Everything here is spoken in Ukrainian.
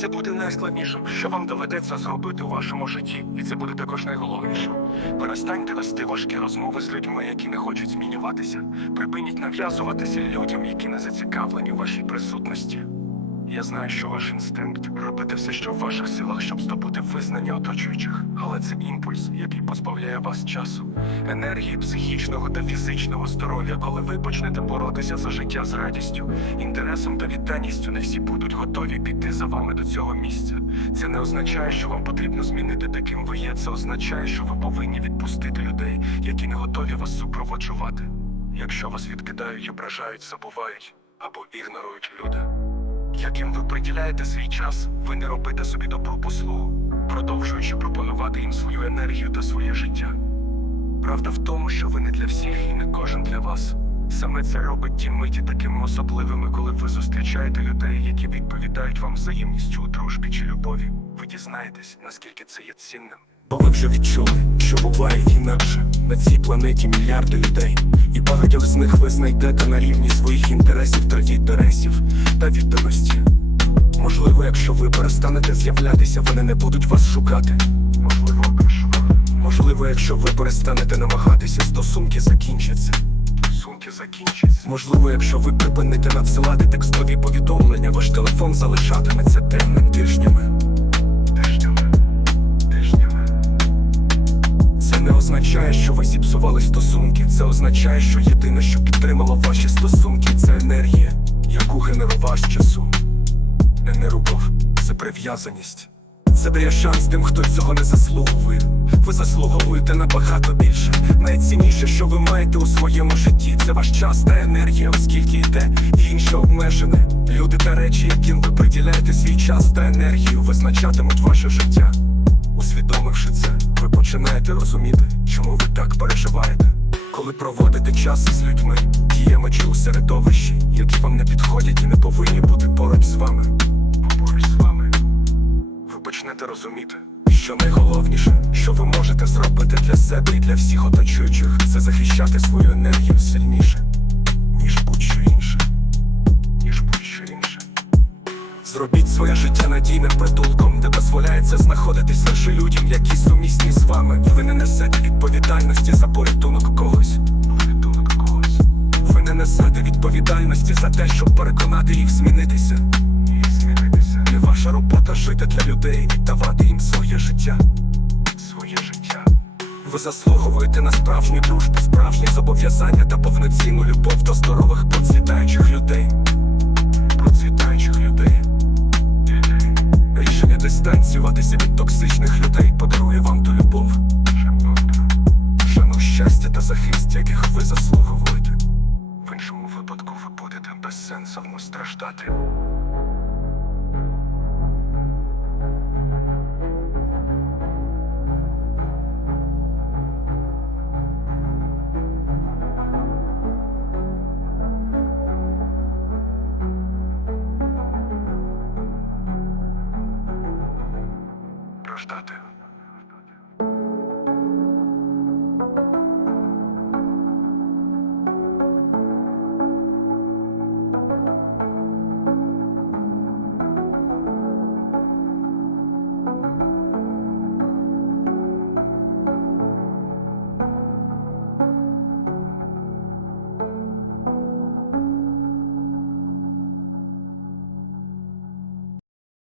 Це буде найскладнішим, що вам доведеться зробити у вашому житті, і це буде також найголовнішим. Перестаньте вести важкі розмови з людьми, які не хочуть змінюватися. Припиніть нав'язуватися людям, які не зацікавлені у вашій присутності. Я знаю, що ваш інстинкт робити все, що в ваших силах, щоб здобути визнання оточуючих, але це імпульс, який позбавляє вас часу, енергії психічного та фізичного здоров'я, коли ви почнете боротися за життя з радістю, інтересом та відданістю. Не всі будуть готові піти за вами до цього місця. Це не означає, що вам потрібно змінити таким ви є. Це означає, що ви повинні відпустити людей, які не готові вас супроводжувати. Якщо вас відкидають, ображають, забувають або ігнорують люди яким ви приділяєте свій час, ви не робите собі добру послугу, продовжуючи пропонувати їм свою енергію та своє життя. Правда в тому, що ви не для всіх і не кожен для вас. Саме це робить ті миті такими особливими, коли ви зустрічаєте людей, які відповідають вам взаємністю у дружбі чи любові. Ви дізнаєтесь, наскільки це є цінним. Бо ви вже відчули, що буває інакше на цій планеті мільярди людей, і багатьох з них ви знайдете на рівні своїх інтересів та інтересів та відданості. Можливо, якщо ви перестанете з'являтися, вони не будуть вас шукати. Можливо, Можливо, якщо ви перестанете намагатися, стосунки закінчаться. Стосунки закінчаться. Можливо, якщо ви припините надсилати текстові повідомлення, ваш телефон залишатиметься темним Це означає, що єдине, що підтримало ваші стосунки, це енергія, яку генерував з часу. Не нерубов, це прив'язаність. Це дає шанс тим, хто цього не заслуговує. Ви заслуговуєте набагато більше. Найцінніше, що ви маєте у своєму житті, це ваш час та енергія, оскільки йде інше обмежене. Люди та речі, яким ви приділяєте свій час та енергію, визначатимуть ваше життя. Усвідомивши це, ви починаєте розуміти, чому ви так переживаєте. Коли проводите час з людьми, діями чи у середовищі, які вам не підходять і не повинні бути поруч з вами. Поруч з вами ви почнете розуміти, що найголовніше, що ви можете зробити для себе і для всіх оточуючих, це захищати свою енергію сильніше, ніж будь-що інше. Ніж будь-що інше. Зробіть своє життя надійним притулком, дозволяється знаходитись лише людям, які сумісні з вами. Ви не несете відповідальності за порятунок когось. Ви не несете відповідальності за те, щоб переконати їх змінитися. Не ваша робота жити для людей і давати їм своє життя. Своє життя. Ви заслуговуєте на справжню дружбу, справжні зобов'язання та повноцінну любов до здорових процвітаючих людей. Процвітаючих дистанціюватися від токсичних людей подарує вам ту любов. Шану щастя та захист, яких ви заслуговуєте. В іншому випадку ви будете безсенсовно страждати. страждати.